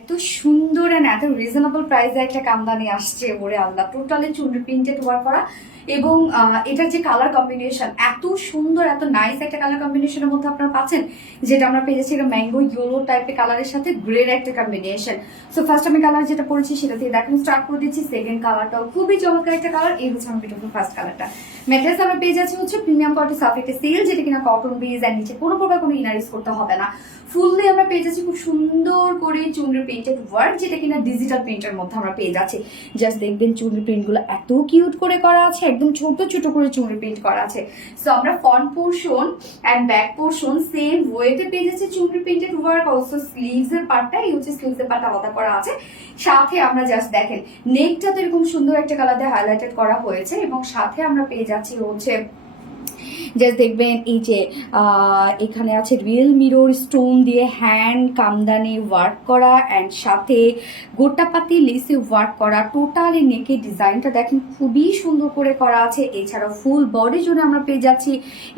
এত সুন্দর এন্ড এত রিজনেবল প্রাইসে একটা কামদানি আসছে, ওরে আল্লাহ, টোটালি চুনরি প্রিন্টেড ওয়ার্ক করা। এবং এটার যে কালার কম্বিনেশন এত সুন্দর, এত নাইস একটা কালার কম্বিনেশনের মধ্যে আপনারা পাচ্ছেন, যেটা আমরা পেয়ে যাচ্ছি ম্যাঙ্গো ইয়েলো টাইপের কালারের সাথে গ্রের একটা কম্বিনেশন। সো ফার্স্ট আমি কালার যেটা পড়েছি সেটা দিয়ে দেখানো স্টার্ট করে দিচ্ছি। সেকেন্ড কালারটাও খুবই চমৎকার একটা কালার। এই হচ্ছে আমার বিউটিফুল ফার্স্ট কালারটা। ম্যাটেরিয়ালস আমরা পেয়ে যাচ্ছি হচ্ছে প্রিমিয়াম কোয়ালিটি সাফেটে সেল, যেটা কিনা কটন বেজ এন্ড নিচে কোনো প্রকার কোনো ইনার ইউজ করতে হবে না। ফুললি আমরা পেয়ে যাচ্ছি খুব সুন্দর করে চুনরি প্রিন্টেড ওয়ার্ক, যেটা কিনা ডিজিটাল প্রিন্টের মধ্যে আমরা পেয়ে যাচ্ছি। জাস্ট দেখবেন চুনরি প্রিন্ট গুলো এত কিউট করে করা আছে, একদম ছোট ছোট করে চুনরি প্রিন্ট করা আছে। সো আমরা front portion and back portion same ওয়েতে পেয়ে যাচ্ছি chunri printed work. Also sleeves এর পার্টটা, এই হচ্ছে স্লিভস এর পার্ট আলাদা করা আছে। সাথে আমরা জাস্ট দেখেন নেকটা তো এরকম সুন্দর একটা কালার দিয়ে হাইলাইটেড করা হয়েছে, এবং সাথে আমরা পেয়ে যাচ্ছি হচ্ছে জাস্ট দেখবেন এই যে এখানে আছে রিয়েল মিরর স্টোন দিয়ে হ্যান্ড কামদানি ওয়ার্ক করা, অ্যান্ড সাথে গোটাপাতি লেসে ওয়ার্ক করা। টোটাল এই নেকের ডিজাইনটা দেখেন খুবই সুন্দর করে করা আছে। এছাড়াও ফুল বডি জুড়ে আমরা পেয়ে যাচ্ছি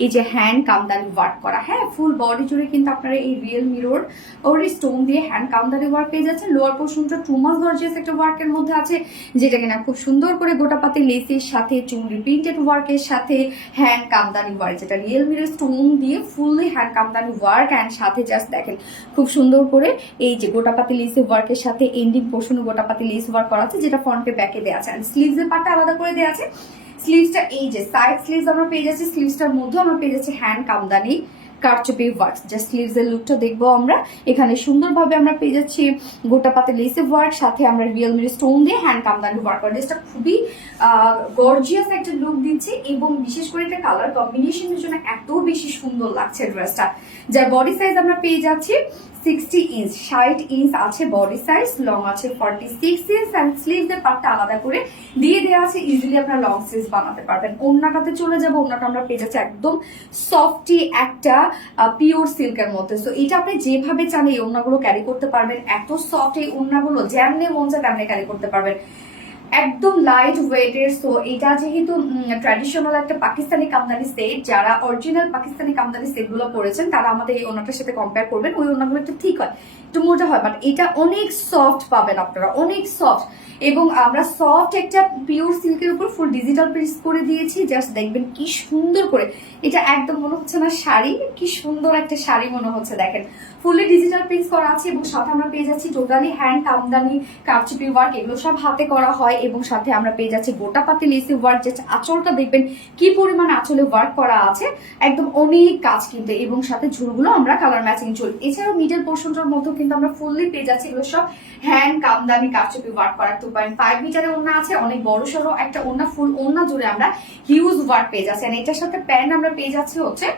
এই যে হ্যান্ড কামদানি ওয়ার্ক করা। হ্যাঁ, ফুল বডি জুড়ে কিন্তু আপনারা এই রিয়েল মিরর ওর স্টোন দিয়ে হ্যান্ড কামদানি ওয়ার্ক পেয়ে যাচ্ছেন। লোয়ার পোর্শনটা টু মাস গর্জিয়াস একটা ওয়ার্কের মধ্যে আছে, যেটা কিনা খুব সুন্দর করে গোটাপাতি লেসের সাথে চুনরি প্রিন্টেড ওয়ার্কের সাথে হ্যান্ড কামদানি ওয়ার্ক, যেটা রিয়েল মিরর স্টোন দিয়ে fully hand kamdani work. And সাথে জাস্ট দেখেন খুব সুন্দর করে এই যে গোটাপাতি লেস ওয়ার্কের সাথে এন্ডিং পোর্শনে গোটাপাতি লেস ওয়ার্ক করা আছে, যেটা ফ্রন্টে ব্যাকে দেওয়া আছে। অ্যান্ড স্লিভস এর পার্টটা আলাদা করে দেওয়া আছে। স্লিভসটা এই যে সাইড স্লিভস আমরা পেয়ে যাচ্ছি, স্লিভসটার মধ্যে আমরা পেয়ে যাচ্ছি হ্যান্ড কামদানি কারচুপি ওয়ার্ক। জাস্ট স্লিভস এর লুকটা দেখবো আমরা। এখানে সুন্দরভাবে আমরা পেয়ে যাচ্ছি গোটাপাতি লেস ওয়ার্ক, সাথে আমরা রিয়েল মিরর স্টোন দিয়ে হ্যান্ড কামদানি ওয়ার্ক করা। ড্রেসটা খুবই গর্জিয়াস একটা লুক দিচ্ছে, এবং বিশেষ করে এটা কালার কম্বিনেশনের জন্য এত বেশি সুন্দর লাগছে ড্রেসটা। যার বডি সাইজ আমরা পেয়ে যাচ্ছি 60 ইঞ্চ, 60 ইঞ্চ আছে বডি সাইজ, লং আছে 46 ইঞ্চ। অ্যান্ড স্লিভস এর পার্টটা আলাদা করে দিয়ে দেওয়া আছে, ইজিলি আপনারা লং স্লিভস বানাতে পারবেন। ওড়নাটাতে চলে যাবো। ওড়নাটা আমরা পেয়ে যাচ্ছি একদম সফটি একটা পিওর সিল্কের মধ্যে। সো এটা আপনি যেভাবে চান এই ওড়নাগুলো ক্যারি করতে পারবেন। এত সফট এই ওড়নাগুলো, যেমনি মন চায় তেমনি ক্যারি করতে পারবেন, একদম লাইট ওয়েটের। সো এটা যেহেতু ট্র্যাডিশনাল একটা পাকিস্তানি কামদানি সেট, যারা অরিজিনাল পাকিস্তানি কামদানি সেট গুলো পরেছেন তারা আমাদের এই ওনাটার সাথে কম্পেয়ার করবেন। ওই ওনাগুলো একটু ঠিক হয়, একটু মোটা হয়, বাট এটা অনেক সফট পাবেন আপনারা, অনেক সফট। এবং আমরা সফট একটা পিওর সিল্কের উপর ফুল ডিজিটাল প্রিন্ট করে দিয়েছি। জাস্ট দেখবেন কি সুন্দর করে, এটা একদম মনে হচ্ছে না শাড়ি, কি সুন্দর একটা শাড়ি মনে হচ্ছে। দেখেন ফুললি ডিজিটাল প্রিন্ট করা আছে, এবং সাথে আমরা পেয়ে যাচ্ছি টোটালি হ্যান্ড কামদানি কারচুপি ওয়ার্ক, এগুলো সব হাতে করা হয়। এবং সাথে আমরা পেয়ে যাচ্ছি গোটাপাতি লেসি ওয়ার্ক। যে আঁচলটা দেখবেন কি পরিমাণ আঁচলে ওয়ার্ক করা আছে, একদম অনেক কাজ কিন্তু। এবং সাথে ঝুলগুলো আমরা কালার ম্যাচিং ঝুল। এছাড়াও মিডল পোর্শনটার মধ্যে কিন্তু আমরা ফুললি পেয়ে যাচ্ছি এগুলো সব হ্যান্ড কামদানি কারচুপি ওয়ার্ক করা। 2.5 মিটারের ওড়না আছে, অনেক বড় সড়ো একটা ওড়না, ফুল ওড়না জুড়ে আমরা হিউজ ওয়ার্ক পেয়ে যাচ্ছি। আর এটার সাথে প্যান্ট আমরা পেয়ে যাচ্ছি হচ্ছে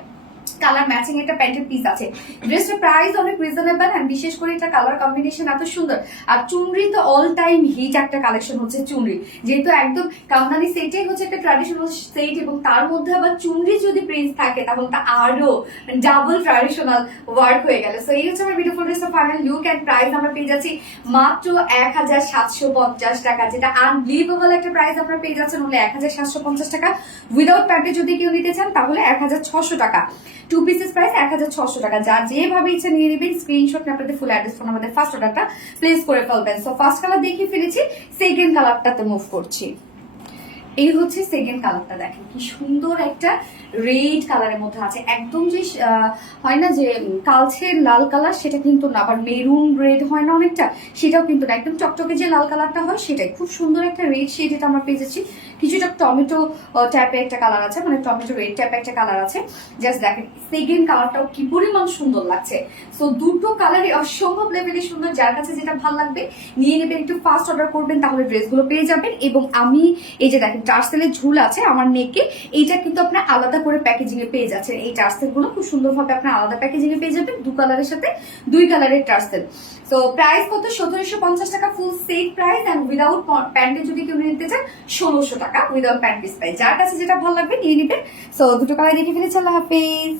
কালার ম্যাচিং একটা প্যান্টের পিস আছে। ড্রেসটার প্রাইস অনেক রিজনেবল, এন্ড বিশেষ করে এটা কালার কম্বিনেশন এত সুন্দর। আর চুনরি তো অল টাইম হিট একটা কালেকশন হচ্ছে চুনরি, যেহেতু একদম কামদানি সেটাই হচ্ছে একটা ট্র্যাডিশনাল সেট, এবং তার মধ্যে আবার চুনরি যদি প্রিন্স থাকে তাহলে তা আরো ডাবল ট্র্যাডিশনাল ওয়ার্ক হয়ে গেল। সো এই হচ্ছে আমার বিউটিফুল ড্রেসের ফাইনাল লুক। এন্ড প্রাইস আমরা পেয়ে যাচ্ছি মাত্র 1750 টাকা, যেটা আনবিলিভেবল একটা প্রাইস আমরা পেয়ে যাচ্ছেন হলে 1750 টাকা। উইদাউট প্যান্টে যদি কেউ নিতে চান তাহলে 1600 টাকা। 2 পিসেস প্রাইস 1600 টাকা। যার যেভাবে ইচ্ছা নিয়ে নেবেন, স্ক্রিনশট নিয়ে আপনাদের ফুল অ্যাড্রেস ফোন আমাদের ফার্স্ট অর্ডারটা প্লেস করে ফেলবেন। সো ফার্স্ট কালার দেখিয়ে ফেলেছি, সেকেন্ড কালারটাতে মুভ করছি। এই হচ্ছে সেকেন্ড কালারটা। দেখেন কি সুন্দর একটা রেড কালারের মধ্যে আছে, একদম যে হয় না যে কালচে লাল কালার, সেটা কিন্তু না, আবার মেরুন রেড হয় না অনেকটা, সেটাও কিন্তু না, একদম চকচকে যে লাল কালারটা হয় সেটাই। খুব সুন্দর একটা রেড শেড এটা আমরা পেয়ে যাচ্ছি। কিছুটা টমেটো টাইপের একটা কালার আছে, মানে টমেটো রেড টাইপের একটা কালার আছে। জাস্ট দেখেন সেকেন্ড কালারটাও কি পরিমাণ সুন্দর লাগছে। সো দুটো কালারই অসম্ভব লেভেলে সুন্দর। যার কাছে যেটা ভালো লাগবে নিয়ে নেবেন, একটু ফাস্ট অর্ডার করবেন, তাহলে ড্রেসগুলো পেয়ে যাবেন। এবং আমি এই যে দেখেন টার্সেলের ঝুল আছে আমার নেকে, এইটা কিন্তু আপনার আলাদা করে প্যাকেজিং এ পেয়ে যাচ্ছে। এই টার্সেল গুলো খুব সুন্দরভাবে আপনার আলাদা প্যাকেজিং এ পেয়ে যাবেন, 2 কালারের সাথে 2 কালারের টার্সেল। তো প্রাইস কত? 1750 টাকা full set price. And without প্যান্টে যদি কেউ নিতে চান 1600 টাকা উইদাউট প্যান্ট পিস প্রাইস। যার কাছে যেটা ভালো লাগবে নিয়ে নিবেন। সো দুটো কালার দেখে ফেলেছি। আল্লাহ হাফেজ।